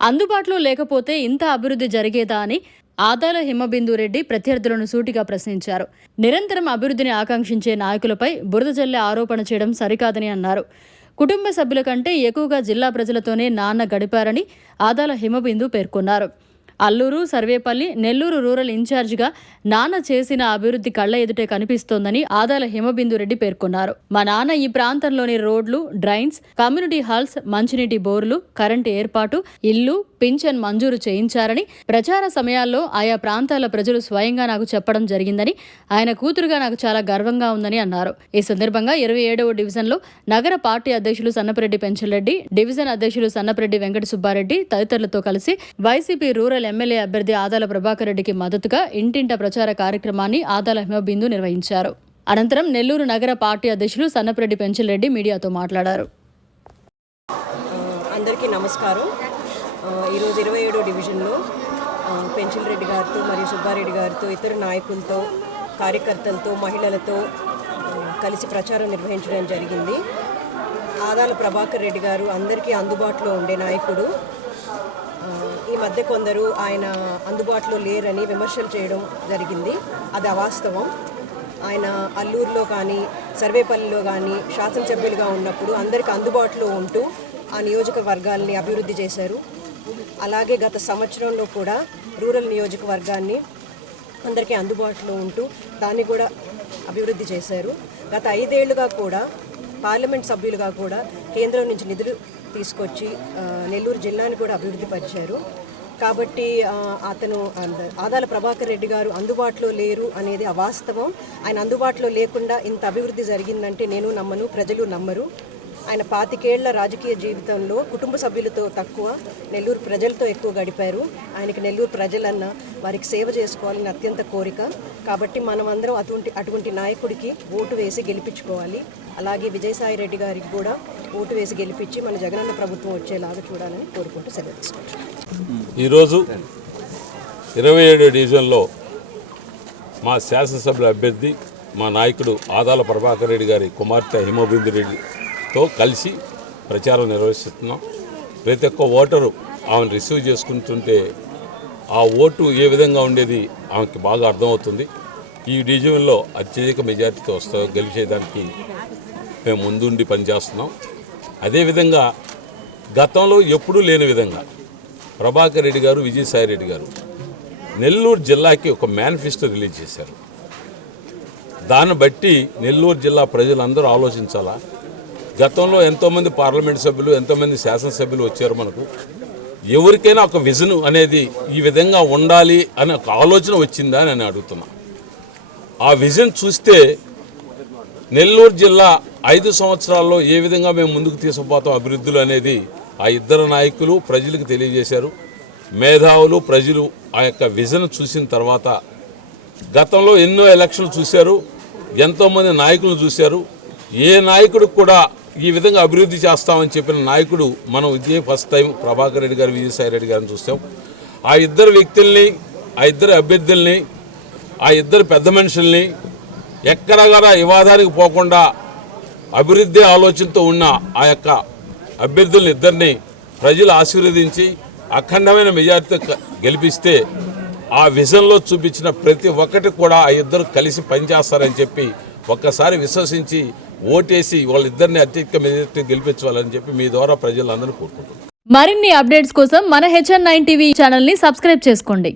అందుబాటులో లేకపోతే ఇంత అభివృద్ధి జరిగేదా అని ఆదాల హిమబిందు రెడ్డి ప్రత్యర్థులను సూటిగా ప్రశ్నించారు. నిరంతరం అభివృద్ధిని ఆకాంక్షించే నాయకులపై బురద జల్లే ఆరోపణ చేయడం సరికాదని అన్నారు. కుటుంబ సభ్యుల కంటే ఎక్కువగా జిల్లా ప్రజలతోనే నాన్న గడిపారని ఆదాల హిమబిందు పేర్కొన్నారు. అల్లూరు, సర్వేపల్లి, నెల్లూరు రూరల్ ఇన్ఛార్జిగా నాన్న చేసిన అభివృద్ధి కళ్ల ఎదుటే కనిపిస్తోందని ఆదాల హిమబిందు రెడ్డి పేర్కొన్నారు. మా నాన్న ఈ ప్రాంతంలోని రోడ్లు, డ్రైన్స్, కమ్యూనిటీ హాల్స్, మంచినీటి బోర్లు, కరెంటు ఏర్పాటు, ఇల్లు, పింఛన్ మంజూరు చేయించారని ప్రచార సమయాల్లో ఆయా ప్రాంతాల ప్రజలు స్వయంగా నాకు చెప్పడం జరిగిందని, ఆయన కూతురుగా నాకు చాలా గర్వంగా ఉందని అన్నారు. ఈ సందర్భంగా 27వ డివిజన్లో నగర పార్టీ అధ్యక్షులు సన్నపరెడ్డి పెంచలరెడ్డి, డివిజన్ అధ్యక్షులు సన్నపరెడ్డి వెంకట సుబ్బారెడ్డి తదితరులతో కలిసి వైసీపీ రూరల్ ఎమ్మెల్యే అభ్యర్థి ఆదాల ప్రభాకర్ రెడ్డికి మద్దతుగా ఇంటింట ప్రచార కార్యక్రమాన్ని ఆదాల హిమబిందు నిర్వహించారు. అనంతరం నెల్లూరు నగర పార్టీ అధ్యక్షులు సన్నపరెడ్డి పెంచలరెడ్డి మీడియాతో మాట్లాడారు. అందరికీ నమస్కారం. ఈరోజు 27వ డివిజన్లో పెంచలరెడ్డి గారితో మరియు సుబ్బారెడ్డి గారితో ఇతర నాయకులతో, కార్యకర్తలతో, మహిళలతో కలిసి ప్రచారం నిర్వహించడం జరిగింది. ఆదాల ప్రభాకర్ రెడ్డి గారు అందరికీ అందుబాటులో ఉండే నాయకుడు. ఈ మధ్య కొందరు ఆయన అందుబాటులో లేరని విమర్శలు చేయడం జరిగింది. అది అవాస్తవం. ఆయన అల్లూరులో కానీ సర్వేపల్లిలో కానీ శాసనసభ్యులుగా ఉన్నప్పుడు అందరికీ అందుబాటులో ఉంటూ ఆ నియోజకవర్గాల్ని అభివృద్ధి చేశారు. అలాగే గత సంవత్సరంలో కూడా రూరల్ నియోజకవర్గాన్ని అందరికీ అందుబాటులో ఉంటూ దాన్ని కూడా అభివృద్ధి చేశారు. గత 5 ఏళ్లుగా కూడా పార్లమెంట్ సభ్యులుగా కూడా కేంద్రం నుంచి నిధులు తీసుకొచ్చి నెల్లూరు జిల్లాని కూడా అభివృద్ధి పరిచారు. కాబట్టి అతను ఆదాల ప్రభాకర్ రెడ్డి గారు అందుబాటులో లేరు అనేది అవాస్తవం. ఆయన అందుబాటులో లేకుండా ఇంత అభివృద్ధి జరిగిందంటే నేను నమ్మను, ప్రజలు నమ్మరు. ఆయన 25 ఏళ్ల రాజకీయ జీవితంలో కుటుంబ సభ్యులతో తక్కువ, నెల్లూరు ప్రజలతో ఎక్కువ గడిపారు. ఆయనకి నెల్లూరు ప్రజలన్న వారికి సేవ చేసుకోవాలని అత్యంత కోరిక. కాబట్టి మనమందరం అటువంటి నాయకుడికి ఓటు వేసి గెలిపించుకోవాలి. అలాగే విజయసాయి రెడ్డి గారికి కూడా ఓటు వేసి గెలిపించి మన జగనన్న ప్రభుత్వం వచ్చేలాగా చూడాలని కోరుకుంటూ సెలవు తీసుకుంటాం. ఈరోజు 27వ డివిజన్లో మా శాసనసభ్యుల అభ్యర్థి, మా నాయకుడు ఆదాల ప్రభాకర్ రెడ్డి గారి కుమార్తె హిమబిందు రెడ్డితో కలిసి ప్రచారం నిర్వహిస్తున్నాం. ప్రతి ఒక్క ఓటరు ఆమెను రిసీవ్ చేసుకుంటుంటే ఆ ఓటు ఏ విధంగా ఉండేది ఆమెకి బాగా అర్థమవుతుంది. ఈ డివిజన్లో అత్యధిక మెజార్టీతో గెలిచేదానికి మేము ముందుండి పనిచేస్తున్నాం. అదేవిధంగా గతంలో ఎప్పుడూ లేని విధంగా ప్రభాకర్ రెడ్డి గారు, విజయసాయి రెడ్డి గారు నెల్లూరు జిల్లాకి ఒక మేనిఫెస్టో రిలీజ్ చేశారు. దాన్ని బట్టి నెల్లూరు జిల్లా ప్రజలందరూ ఆలోచించాలా. గతంలో ఎంతోమంది పార్లమెంట్ సభ్యులు, ఎంతోమంది శాసనసభ్యులు వచ్చారు. మనకు ఎవరికైనా ఒక విజన్ అనేది ఈ విధంగా ఉండాలి అనే ఒక ఆలోచన వచ్చిందా అని నేను అడుగుతున్నా. ఆ విజన్ చూస్తే నెల్లూరు జిల్లా 5 సంవత్సరాల్లో ఏ విధంగా మేము ముందుకు తీసుకుపోతాం అభివృద్ధులు అనేది ఆ ఇద్దరు నాయకులు ప్రజలకు తెలియజేశారు. మేధావులు, ప్రజలు ఆ యొక్క విజన్ చూసిన తర్వాత గతంలో ఎన్నో ఎలక్షన్లు చూశారు, ఎంతోమంది నాయకులు చూశారు. ఏ నాయకుడికి కూడా ఈ విధంగా అభివృద్ధి చేస్తామని చెప్పిన నాయకుడు మనం ఇదే ఫస్ట్ టైం ప్రభాకర్ రెడ్డి గారు, విజయసాయి రెడ్డి గారిని చూస్తాం. ఆ ఇద్దరు వ్యక్తుల్ని, ఆ ఇద్దరు అభ్యర్థుల్ని, ఆ ఇద్దరు పెద్ద మనుషుల్ని ఎక్కడా కూడా వివాదానికి పోకుండా అభివృద్ధి ఆలోచనతో ఉన్న ఆ యొక్క అభ్యర్థులను ఇద్దరిని ప్రజలు ఆశీర్వదించి అఖండమైన మెజార్టీతో గెలిపిస్తే ఆ విజన్లో చూపించిన ప్రతి ఒక్కటి కూడా ఆ ఇద్దరు కలిసి పనిచేస్తారని చెప్పి ఒక్కసారి విశ్వసించి ఓటేసి వాళ్ళిద్దరిని అత్యధిక మెజార్టీ గెలిపించాలని చెప్పి మీ ద్వారా ప్రజలందరినీ కోరుకుంటున్నాను. మరిన్ని అప్డేట్స్ కోసం మన HN9 టీవీ ఛానల్ని సబ్స్క్రైబ్ చేసుకోండి.